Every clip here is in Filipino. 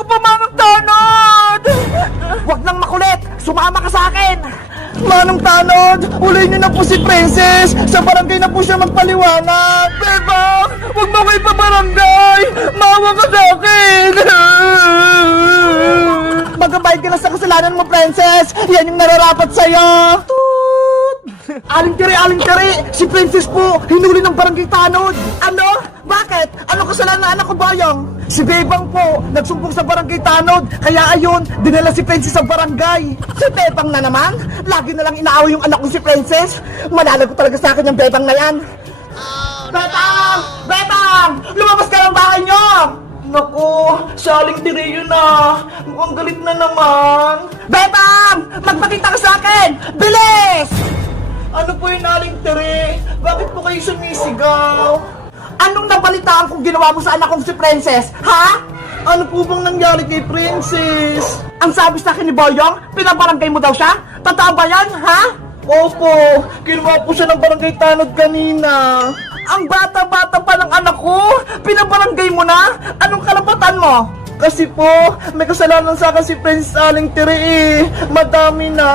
ko pa, Manong Tanod! Huwag nang makulit! Sumama ka sa akin! Manong Tanod, ulayin niyo na po si Princess! Sa barangay na po siya magpaliwanag! Bebang! Huwag mo ko ipabarangay! Maawa ka sa akin! Magbabayad ka na sa kasalanan mo, Princess! Yan yung nararapat sa'yo! Aling tiri! Si Princess po, hinuli ng barangay Tanod! Ano? Bakit? Ano kasalanan na anak ko, Boyong? Si Bebang po, nagsumbong sa barangay Tanod, kaya ayun, dinala si Princess sa barangay. Si Bebang na naman? Lagi na lang inaaway yung anak ko si Princess. Malalago talaga sa akin yung Bebang na yan. Bebang! Bebang! Lumabas ka ng bahay niyo! Naku, si Aling Tiri yun na. Mukhang galit na naman. Bebang! Magpakita ka sa akin! Bilis! Ano po yun, Aling Tiri? Bakit po kayo sumisigaw? Anong nabalitaan kung ginawa mo sa anak kong si Princess? Ha? Ano po bang nangyari kay Princess? Ang sabi sa akin ni Boyong, pinabarangay mo daw siya? Totoo ba yan, ha? Opo, kinuha po siya ng barangay Tanod kanina. Ang bata-bata pa ng anak ko, pinabarangay mo na? Anong kalapatan mo? Kasi po, may kasalanan sa akin si Princess Aling Tiri eh. Madami na.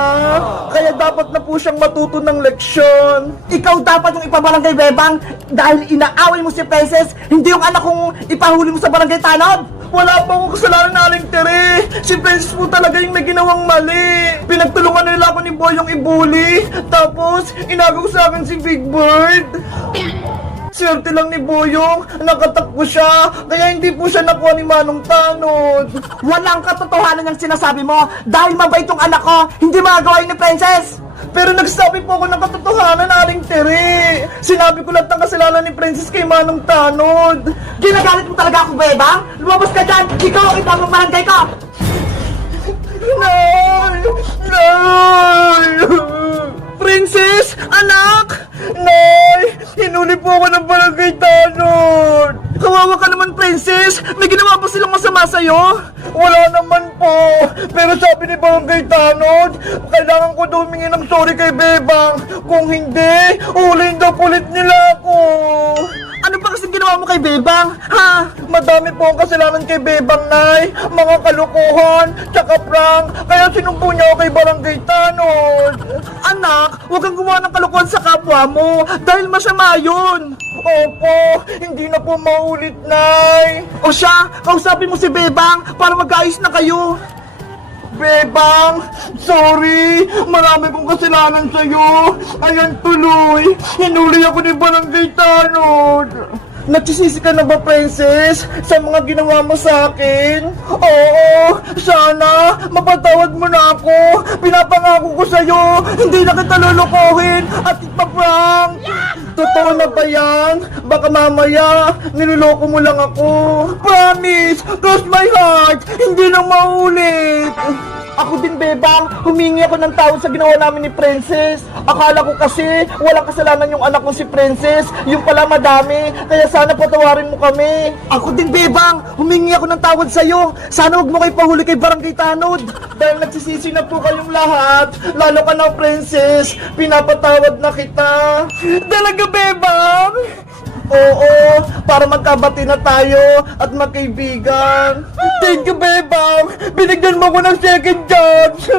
Kaya dapat na po siyang matuto ng leksyon. Ikaw dapat yung ipabarangay, Bebang. Dahil inaaway mo si Princess, hindi yung anak kong ipahuli mo sa barangay Tanod. Wala pa akong kasalanan na Aling Tiri. Si Princess po talaga yung may ginawang mali. Pinagtulungan nila ako ni Boyong ibuli. Tapos, inagaw sa akin si Big Bird. Swerte lang ni Boyong, nakatakbo siya, kaya hindi po siya nakuha ni Manong Tanod. Walang katotohanan yung sinasabi mo, dahil mabait yung anak ko, hindi magagawa ni Princess. Pero nagsabi po ako ng katotohanan, Aling Tiri. Sinabi ko lahat ng kasalanan ni Princess kay Manong Tanod. Ginagalit mo talaga ako, Bebang? Lumabas ka dyan, ikaw ang itamang barangay ko. Nay! Nay! Princess! Anak! Nay! Hinuli po ako ng barangay Tanod! Kawawa ka naman, Princess! May ginawa ba silang masama sa'yo? Wala naman po! Pero sabi ni barangay Tanod, kailangan ko daw humingi ng sorry kay Bebang. Kung hindi, ulihin daw ulit nila ako! Ano ba kasi ginawa mo kay Bebang? Ha? Madami po ang kasalanan kay Bebang, Nay. Mga kalukuhan, tsaka prank. Kaya sinumpo niya ako kay barangay Tanod. Anak, huwag kang gumawa ng kalukuhan sa kapwa mo. Dahil masama yun. Opo, hindi na po maulit, Nay. O siya, kausapin mo si Bebang para mag-ayos na kayo. Bebang, sorry. Marami kong kasalanan sa'yo. Ayan tuloy. Hinuli ako ni barangay Tanod. Nagsisisi ka na ba, Princess, sa mga ginawa mo sa akin? Oo, sana mapatawad mo na ako. Pinapangako ko sa'yo, hindi na kita lulukohin at ipaprank. Totoo na ba yan? Baka mamaya, niloloko mo lang ako. Promise, cross my heart, hindi na maulit. Ako din, Bebang, humingi ako ng tawad sa ginawa namin ni Princess. Akala ko kasi walang kasalanan yung anak ko si Princess. Yung pala madami, kaya sana patawarin mo kami. Ako din, Bebang, humingi ako ng tawad sa'yo. Sana huwag mo kayo pahuli kay barangay Tanod. Dahil nagsisisi na po kayong lahat, lalo ka na, Princess, pinapatawad na kita. Talaga, Bebang? Oo, para magkabati na tayo at magkaibigan. Thank you, Bebang! Binigyan mo ko ng second chance!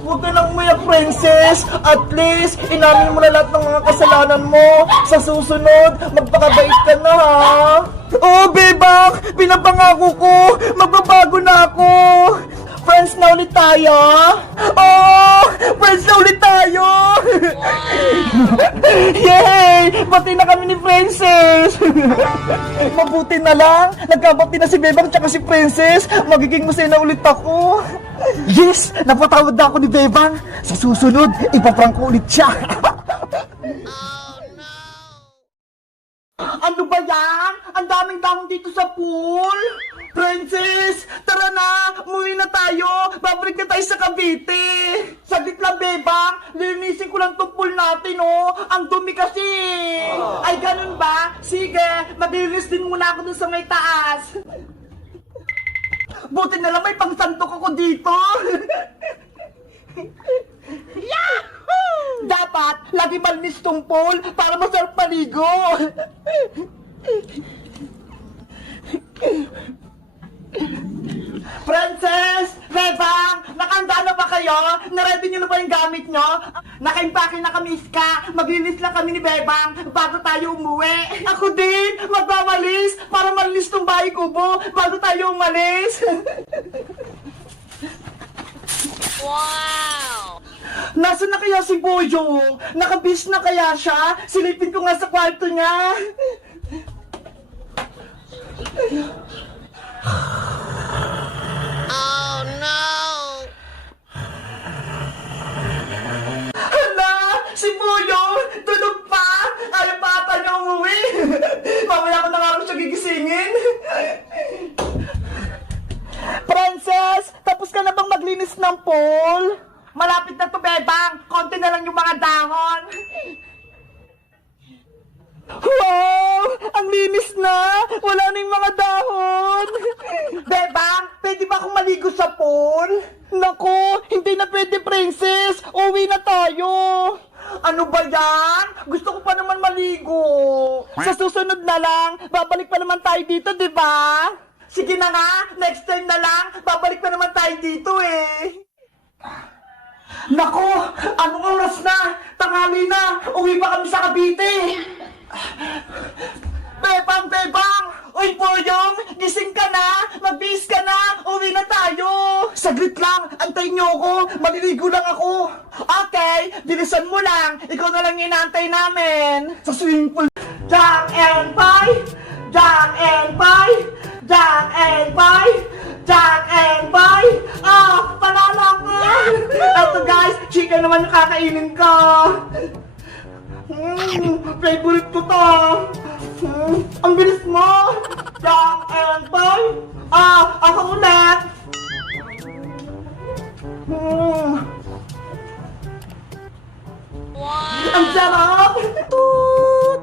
Huwag ka nang umayak, Princess! At least, inamin mo na lahat ng mga kasalanan mo. Sa susunod, magpakabait ka na, ha? Oo, Bebang! Pinapangako ko! Magbabago na ako! Friends na ulit tayo! Oh! Friends na ulit tayo! Yay! Bati na kami ni Princess! Mabuti na lang! Nagkabati na si Bebang tsaka si Princess! Magiging masaya na ulit ako! Yes! Napatawad na ako ni Bebang! Sa susunod, ipaprank ko ulit siya! Ano ba yan? Ang daming dahon dito sa pool! Princess! Tara na! Umuwi na tayo! Babalik na tayo sa Cavite! Saglit lang, Bebang! Lilinisin ko lang tong pool natin, oh! Ang dumi kasi! Ay, ganun ba? Sige! Maglilinis din muna ako dun sa may taas! Buti na lang may pangsantok ako dito! Yahoo! Dapat, lagi malinis tong pool para masarap maligo! kayo? Naready nyo na ba yung gamit nyo? Naka-impake na kami, Iska. Maglinis lang kami ni Bebang bago tayo umuwi. Ako din, magbawalis para malinis tong bahay kubo bago tayo umalis. Wow! Nasaan na kaya si Boyong? Nakabis na kaya siya? Silipin ko nga sa kwarto niya. Oh no! Hala! Si Boyong! Tulog pa! Ayaw pa ata niya umuwi! Mamaya ko na nga siya gigisingin! Princess! Tapos ka na bang maglinis ng pool? Malapit na to, Bebang! Konti na lang yung mga dahon! Wow! Ang linis na! Wala na yung mga dahon! Bebang, pwede ba akong maligo sa pool? Naku, hindi na pwede, Princess! Uwi na tayo! Ano ba yan? Gusto ko pa naman maligo! Sa susunod na lang, babalik pa naman tayo dito, di ba? Sige na nga, next time na lang, babalik pa naman tayo dito eh! Naku, anong oras na? Tanghali na! Uwi pa kami sa Cavite! Bebang, Bebang! Uy, Boyong! Gising ka na! Magbihis ka na! Uwi na tayo! Saglit lang! Antayin niyo ako! Maliligo lang ako! Okay! Bilisan mo lang! Ikaw na lang inaantay namin! Sa swimming pool! Jack and Pie! Jack and Pie! Jack and Pie! Jack and Pie! Ah! Panala ko! Eto guys! Chicken naman yung kakainin ko! Favorite ko to! Ang bilis mo! Jack and Pie! Ah! Ako ulit! Ang sarap! Toot!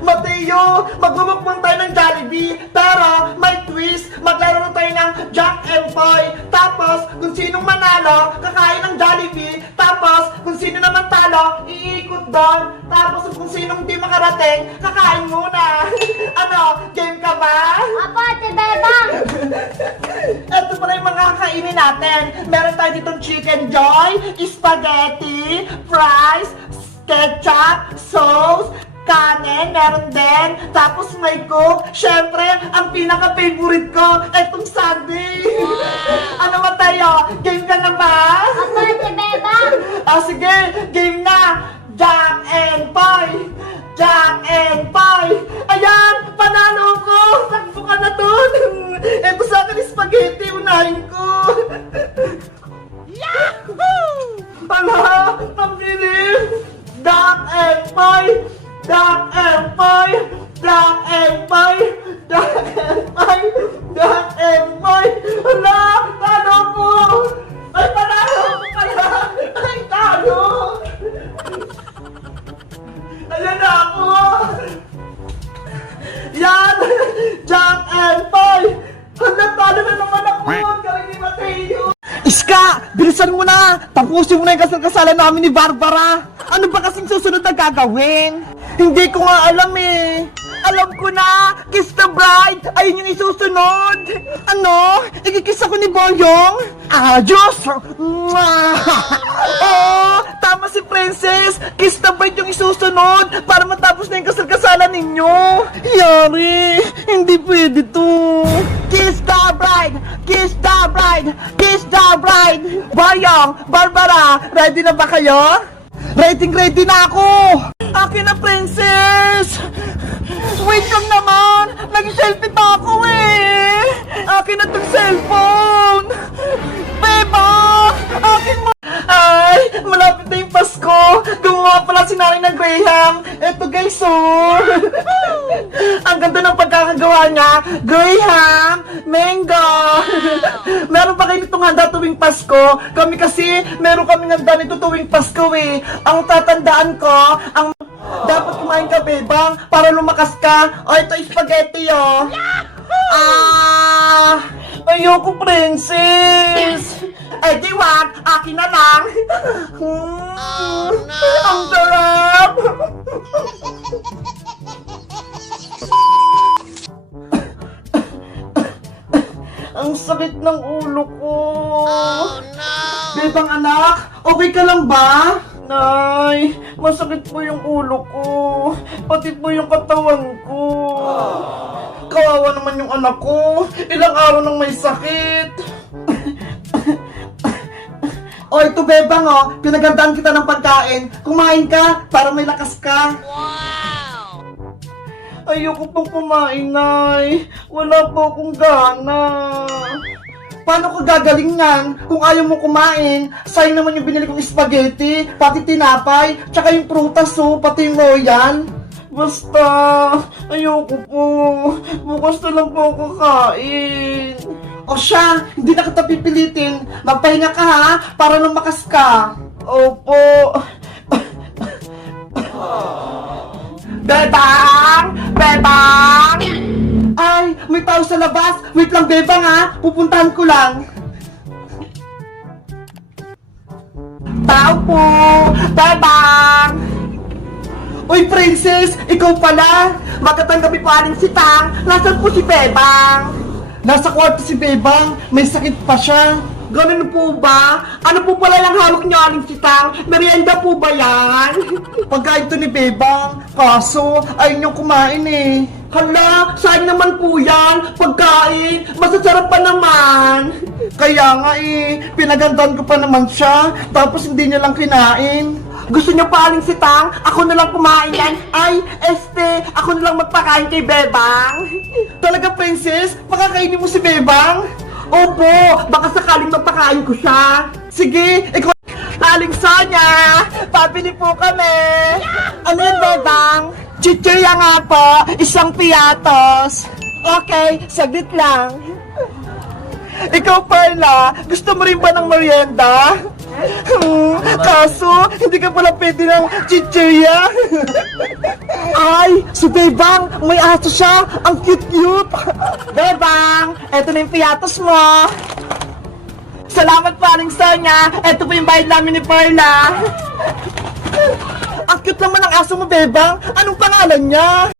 Mateo! Magmumukbang tayo ng Jollibee! Pero may twist! Maglaro tayo ng Jack and Pie! Tapos, kung sinong manalo, kakain ng Jollibee! Tapos, kung sino naman talo, iikot doon! Tapos, kung sinong di makarating, kakain muna! Ano? Game ka ba? Apo, Ate Bebang! Ito pala yung mga kakainin natin. Meron tayo ditong chicken joy, spaghetti, fries, ketchup, sauce, kanin, meron din. Tapos may coke. Siyempre, ang pinaka-favorite ko, etong sundae. Ano ba tayo? Game ka na ba? Apo, Ate Bebang! Sige, game na. Jack and Pie. Jack and Pie. Ayan, panalo ko. Sakto ka na dun. Ito sa akin yung spaghetti, unahin ko. Yahoo! Hala, ang bilis. Jack and Pie. Jack and Pie. Jack and Pie. Jack and Pie. Jack and Pie. Hala, talo ko. Ay, panalo ko pala. Ay, talo. Ayan na ako! Yan! Jack and Pie! Talo na naman ako! Galing ni Mateo! Iska! Bilisan mo na! Tapusin mo na yung kasal-kasalan namin ni Barbara! Ano ba kasing susunod na gagawin? Hindi ko nga alam eh! Alam ko na! Kiss the bride! Ayun yung isusunod! Ano? Ikikiss ako ni Boyong? Ayos! Oh! Tama si Princess! Kiss the bride yung isusunod para matapos na yung kasal-kasalan ninyo! Yari! Hindi pwede to! Kiss the bride! Kiss the bride! Kiss the bride! Boyong! Barbara! Ready na ba kayo? Ready na ako! Akin na, Princess! Wait lang naman! Nag-selfie pa ako eh! Akin na tong cellphone! Beba! Akin mo! Ay! Malapit na yung Pasko! Gumawa pala si nanay ng Graham! Eto guys, oh! Ang ganda ng pagkakagawa niya! Graham! Mango! Meron pa kayo nitong handa tuwing Pasko? Kami kasi, meron kami handa nito tuwing Pasko eh! Ang tatandaan ko, ang dapat kumain ka, Bebang, para lumakas ka. O, ito spaghetti, oh. Ayoko, Princess. Eh, di wag. Akin na lang. Ang sarap. Ang sakit ng ulo ko. Oh no! Bebang anak, okay ka lang ba? Nay, masakit po yung ulo ko. Pati po yung katawan ko. Kawawa naman yung anak ko. Ilang araw nang may sakit. O ito Bebang pinagandaan kita ng pagkain. Kumain ka para may lakas ka. Ayoko pong kumain, Nay. Wala po akong gana. Paano ka gagalingan kung ayaw mo kumain? Sayang naman yung binili kong spaghetti, pati tinapay, tsaka yung prutas pati yung royal. Basta, ayoko po. Bukas na lang po ako kakain. O siya, hindi na kita pipilitin. Magpahinga ka ha, para lumakas ka. Opo. Bebang! Bebang! Ay, may tao sa labas. Wait lang, Bebang ha. Pupuntahan ko lang. Tao po! Bebang! Uy, Princess! Ikaw pala! Magandang gabi po, Aling Sitang. Nasaan po si Bebang? Nasa kwarto si Bebang. May sakit pa siya. Ganun po ba? Ano po pala yung hawak niyo, Aling Sitang? Merienda po ba yan? Pagkain to ni Bebang. Kaso, ayaw niyong kumain eh. Hala, saan naman po yan? Pagkain, masasarap pa naman. Kaya nga pinagandaan ko pa naman siya. Tapos hindi niya lang kinain. Gusto niyo pa, Aling Sitang? Ako na lang kumain yan. Ay, ako na lang magpakain kay Bebang. Talaga, Princess? Pakakainin mo si Bebang? Opo, baka sakaling magpakain ko siya. Sige, ikaw... Aling Sonia, pabili po kami. Ano yan, Bebang? Chichirya nga po, isang piatos. Okay, saglit lang. Ikaw, Perla, gusto mo rin ba ng merienda? Kaso, hindi ka pala pwede ng chichirya. Ay, si Bebang, may aso siya. Ang cute-cute. Bebang, eto na yung piatos mo. Salamat po, Aling Sonia. Eto po yung bayad namin ni Perla. Ang cute naman ang aso mo, Bebang. Anong pangalan niya?